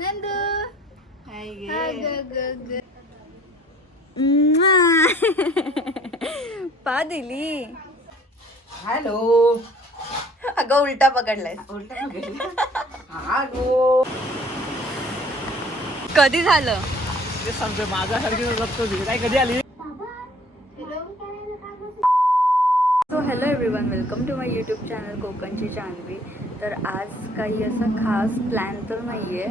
Nandu hi गे पा दिली. Hello. अगं उलटा पकडलाय. हॅलो. कधी झालं? ते सांगतोय माझ्यासारखी जगतो काय कधी आली. So hello everyone, welcome to my YouTube channel कोकणची जान्हवी. तर आज काही असा खास प्लॅन तर नाही आहे.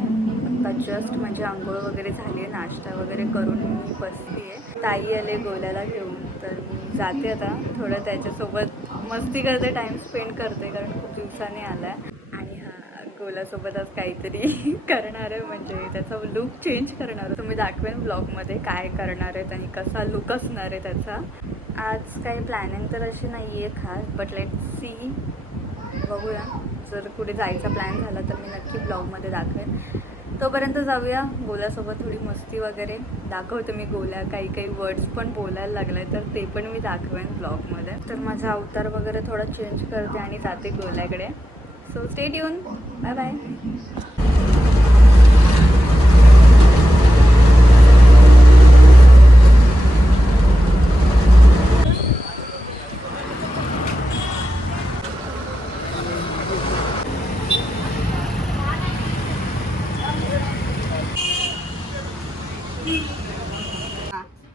आत्ता जस्ट म्हणजे आंघोळ वगैरे झाली आहे, नाश्ता वगैरे करून मी बसली आहे. ताई आले गोल्याला घेऊन, तर मी जाते आता थोडं त्याच्यासोबत मस्ती करते, टाईम स्पेंड करते, कारण खूप दिवसांनी आला आहे. आणि हा गोल्यासोबत आज काहीतरी करणार आहे, म्हणजे त्याचा लुक चेंज करणार आहे. तुम्ही दाखवेन ब्लॉगमध्ये काय करणार आहेत आणि कसा लुक असणार आहे त्याचा. आज काही प्लॅनिंग तर अशी नाही आहे खास, बट लेट सी, बघूया. जर कुठे जायचा प्लॅन झाला तर मी नक्की ब्लॉगमध्ये दाखवेन. तोपर्यंत जाऊया गोल्यासोबत थोडी मस्ती वगैरे दाखवते मी. गोल्या काही काही वर्ड्स पण बोलायला लागले, तर ते पण मी दाखवेन ब्लॉगमध्ये. तर माझा अवतार वगैरे थोडा चेंज करते आणि जाते गोल्याकडे. So stay tuned, bye bye.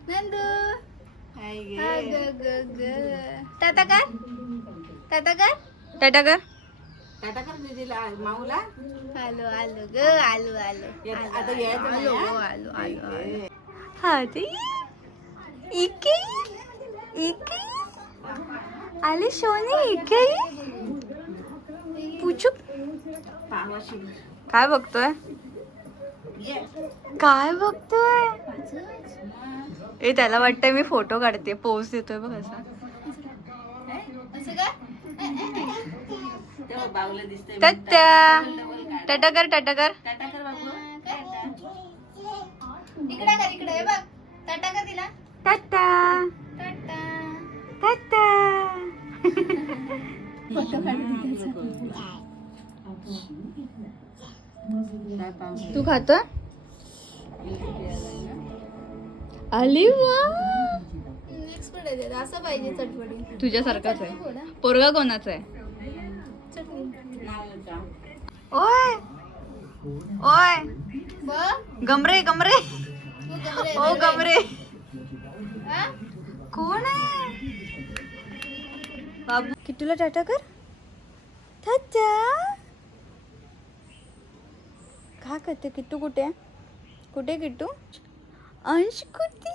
Nandu hi गे टाटा कर, टाटा कर, टाटा कर. टाटा कर दीदीला माऊला. आलो आलो ग, आलो आलो आता यायचं नाही, आलो हा? आलो आलो. हा ते इके इके आले सोनी इके. पूछू पावाशी काय बघतोय, काय बघतोय. ए त्याला वाटतंय मी फोटो काढते, पोज देतोय बघ असा. तेव्हा बावलं दिसतंय. टट्ट्या टाटा कर, टाटा कर. टाटा कर बाबू. इकडे कर, इकडे बघ. टाटा कर तिला. टाटा टाटा टाटा. तू खातो आली वा. असं पाहिजे चटपटी. तुझ्यासारखाच आहे. पोरगा कोणाचा आहे. ओय ओय गमरे गमरे ओ गमरे. कोण आहे बाबू. किट्टूला टाटा कर. टाटा. का करते किट्टू. कुठे कुठे किट्टू. अंश कुठे.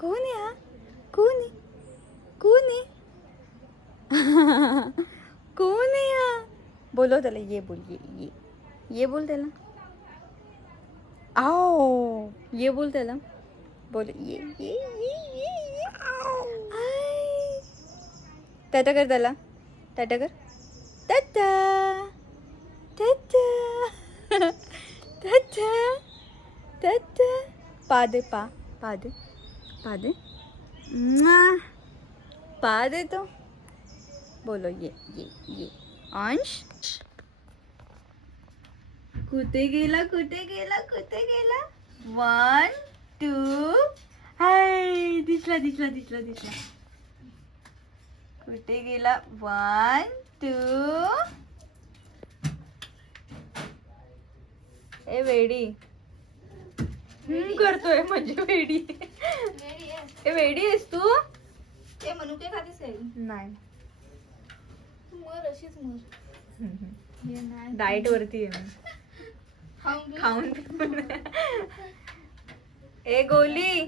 कोण आहे हा. कोण आहे कोण आहे कोण आहे हा. बोलो त्याला. ये बोल, ये बोल त्याला. आओ ये बोल त्याला. बोल ये. टाटा कर त्याला. टाटा कर. टाटा टाटा टाटा टाटा. पा दे, पा दे, पा दे, पा दे. तो बोलो ये अंश. कुठे गेला कुठे गेला कुठे गेला. 1 2 हाय. दिसला दिसला दिसला दिसला. कुठे गेला. 1 2. ए वेडी करतोय म्हणजे वेडी. ए वेडी आहेस तू. ते म्हणू काय खातेस काय. नाही मर अशीच मर. डाएट वरती आहे मी. खाऊन पिऊन. ए गोली.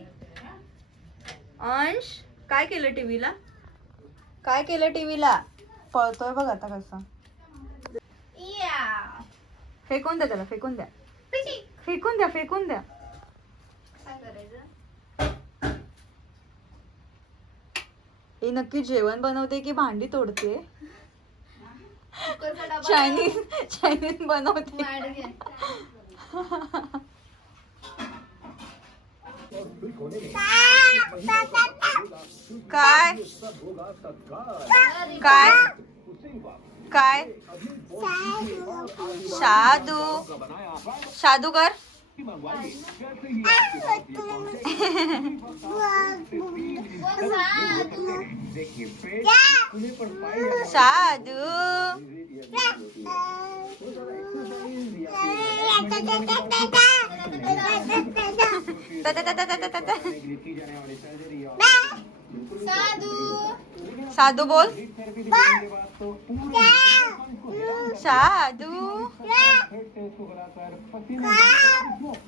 अंश काय केलं टीव्हीला. काय केलं टीव्हीला. पळतोय बघ आता कसा. फेकून द्या त्याला. फेकून द्या. फेकून द्या. फेकून द्या. काय करायचं. हे नक्की जेवण बनवते की भांडी तोडते. कुकरचा डबा चायनीज बनवते. मांडगे. काय काय काय शादू शादू कर. शादू साधू बोल. साधू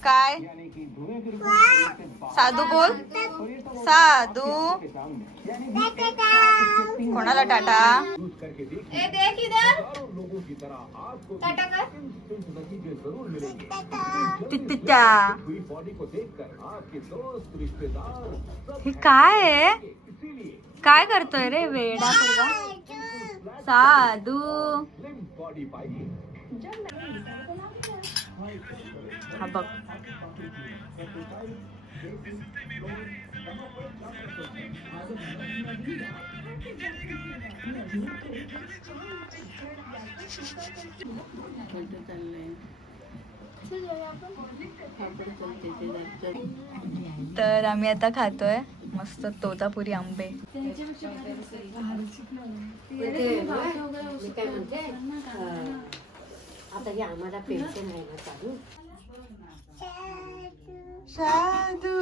काय साधू बोल. साधू कोणाला टाटा. ए देख इधर टाटा कर. तित्त्या. हे काय आहे. काय करतोय रे वेडा पोरगा. साधू हा बघ. कोणतं चाललंय चल जाऊया आपण. आपण चलते ते जायचं. तर आम्ही आता खातोय मस्त तोतापुरी आंबे. मी काय म्हणते आता हे आम्हाला पेन्शन आहे ना चालू. साधू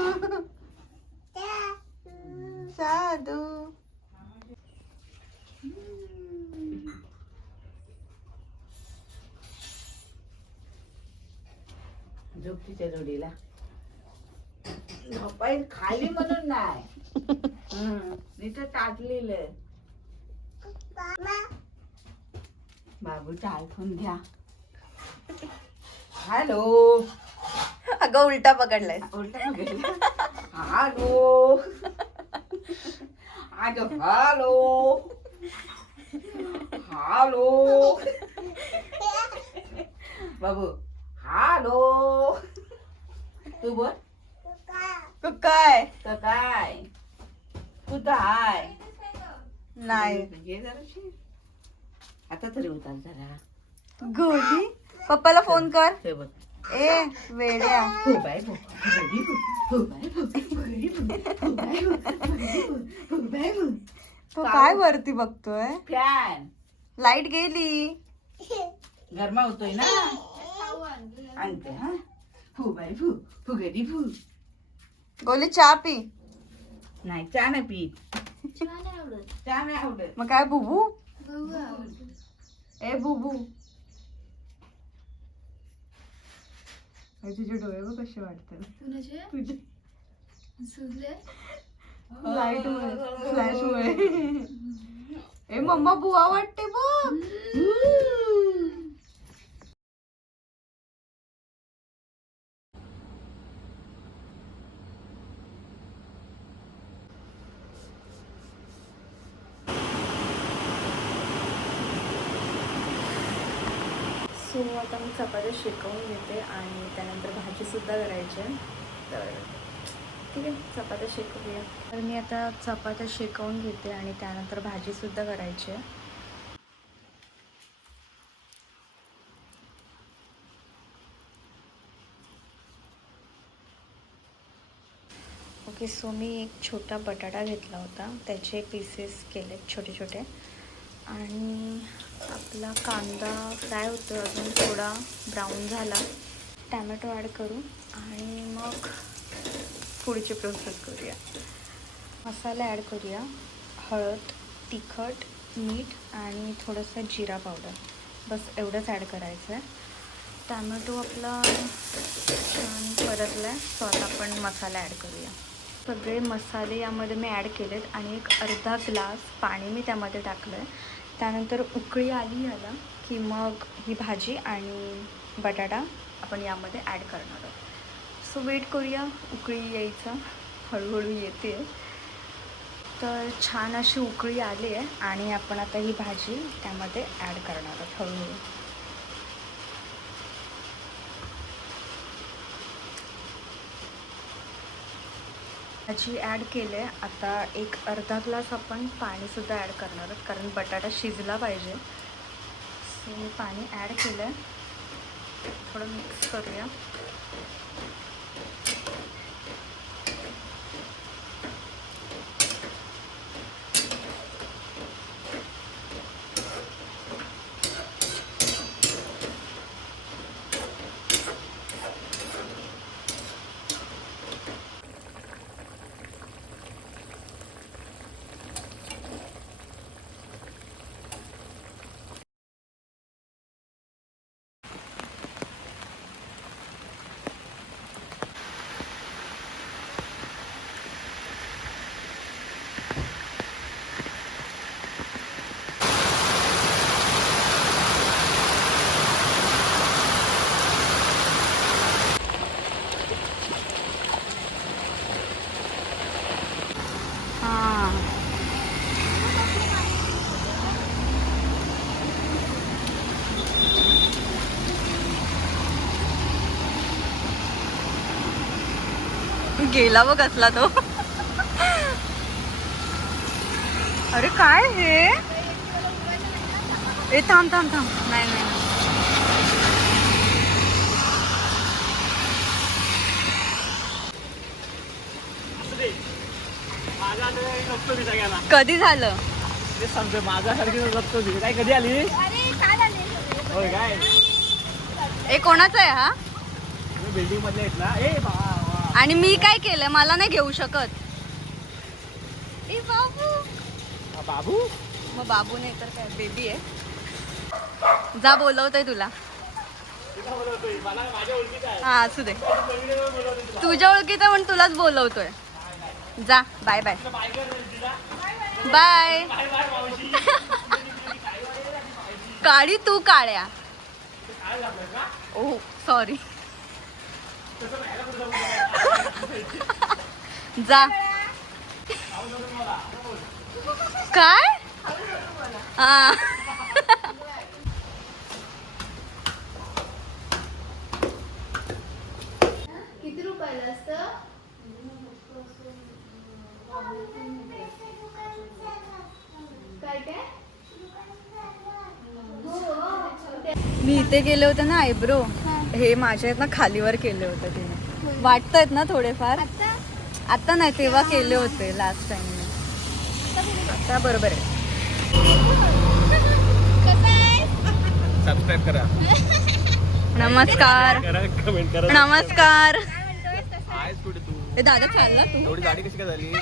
साधू झोपतीच्या जोडीला झोपाय खाली म्हणून नाही तिथं टाकलेलं. बाबूचा आयफोन घ्या. हॅलो. अगं उलटा पकडलाय. हॅलो अगं हॅलो हॅलो बाबू हॅलो. तू बोल. काय तर काय कुठं हाय. नाही हे जराशी आता तरी उतार जरा. गोली. पप्पाला फोन कर. ते बघ ए वेड्या. हो बाय हो बाय हो बाय हो. तो काय वरती बघतोय. फॅन लाईट गेली. गरमा होतोय ना. आणते हा. फू बाय फू फुगडी फू. गोली चहा पी. नाही चहा नाही पीत. छान आहे आवडत. चहा नाही आवडत. मग काय बुबू. बघू आवडत. ए बुबू. तुझे डोळे बघ कसे वाटतात. कुणाचे तुझे सुजले. लाईट मुळे फ्लॅश मुळे. ए मम्मा बुवा वाटते बघ. सो आता मी चपात्या शेकवून घेते आणि त्यानंतर भाजीसुद्धा करायची आहे. तर ठीक आहे चपात्या शेकवूया. तर मी आता चपात्या शेकवून घेते आणि त्यानंतर भाजीसुद्धा करायची आहे. ओके सो मी एक छोटा बटाटा घेतला होता. त्याचे पीसेस केले छोटे छोटे आणि आपला कांदा फ्राय होतो अजून थोडा ब्राऊन झाला. टॅमॅटो ॲड करू आणि मग पुढची प्रोसेस करूया. मसाला ॲड करूया. हळद, तिखट, मीठ आणि थोडंसं जिरा पावडर. बस एवढंच ॲड करायचं आहे. टॅमॅटो आपला छान परतला आहे. सो आता आपण मसाला ॲड करूया. सगळे मसाले यामध्ये मी ॲड केलेत आणि एक अर्धा ग्लास पाणी मी त्यामध्ये टाकलं आहे. त्यानंतर उकळी आली याला की मग ही भाजी आणि बटाटा आपण यामध्ये ॲड करणार आहोत. सो वेट करूया उकळी यायचं. हळूहळू येते. तर छान अशी उकळी आली आहे आणि आपण आता ही भाजी त्यामध्ये ॲड करणार आहोत हळूहळू. भाजी ॲड केले. आता एक अर्धा ग्लास आपण पाणीसुद्धा ॲड करणार आहोत कारण बटाटा शिजला पाहिजे. सो मी पाणी ॲड केलं आहे, थोडं मिक्स करूया. हां, गेला बघ कसला तो. अरे काय हे, ए थांब थांब थांब, नाही नाही नाही. कधी झालं? सांगतोय माझ्यासारखी जगतो ती काय. कधी आली? होय काय? ए कोणाचा आहे हा? बिल्डिंग मधले आहेत ना. ए वा. आणि मी काय केलं, मला नाही घेऊ शकत. ए बाबू. हा, बाबू मग बाबू नाही तर काय, बेबी आहे. जा, बोलवतोय तुला. मला माझ्या ओळखीचा आहे. हा असू दे, तुझ्या ओळखीचा म्हणून तुलाच बोलवतोय. जा, बाय बाय बाय. काळी तू काळ्या. ओ सॉरी. जा. काय हा. किती रुपयाला असतं? काय काय? मी इथे गेले होते ना आयब्रो, हे माझ्या आहेत ना खालीवर केले होते तिने. वाटतायत ना थोडेफार. आता नाही, तेव्हा केले होते लास्ट टाइम. आता बरोबर आहे. सबस्क्राईब करा, नमस्कार कमेंट करा. नमस्कार. आहेस कुठे तू? ए दादा चालला तू. एवढी गाडी कशी काय झाली?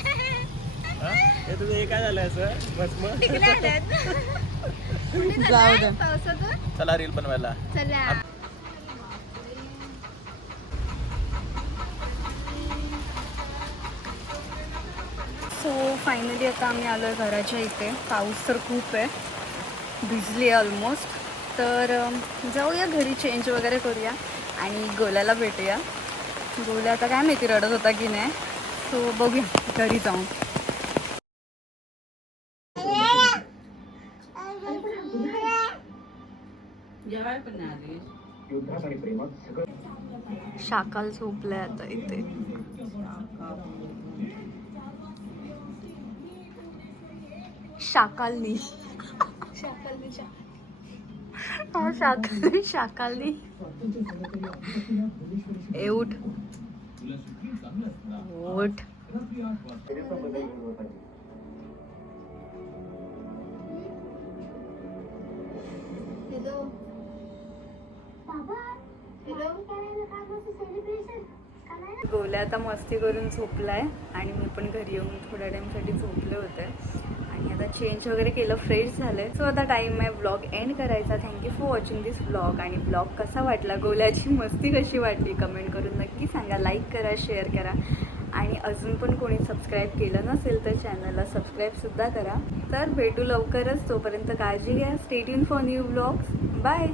हा? हे तुझं हे काय झालं असं भस्म? जाऊ दे. पावसातून चला रील बनवायला. चला. सो फायनली आता आम्ही आलो आहे घराच्या इथे. पाऊस तर खूप आहे, भिजली आहे ऑलमोस्ट. तर जाऊया घरी, चेंज वगैरे करूया आणि गोल्याला भेटूया. गोल्या आता काय माहिती रडत होता की नाही, सो बघूया घरी जाऊन. जेवाय पण नाही आली. शाकाल झोपलाय आता इथे. शाकालनी. हा शाकाली, शाकाली. ए उठ उठ. हॅलो. गोल्या आता मस्ती करून झोपलाय आणि मी पण घरी येऊन थोड्या टाईमसाठी झोपले होते आणि आता चेंज वगैरे केलं, फ्रेश झालं. सो आता टाईम आहे व्लॉग एंड करायचा. Thank you for watching this vlog. आणि व्लॉग कसा वाटला, गोल्याची मस्ती कशी वाटली, कमेंट करून नक्की सांगा. लाईक करा, शेअर करा आणि अजून पण कोणी सबस्क्राईब केलं नसेल तर चॅनलला सबस्क्राईबसुद्धा करा. तर भेटू लवकरच. तोपर्यंत काळजी घ्या. Stay tune for new vlogs. Bye.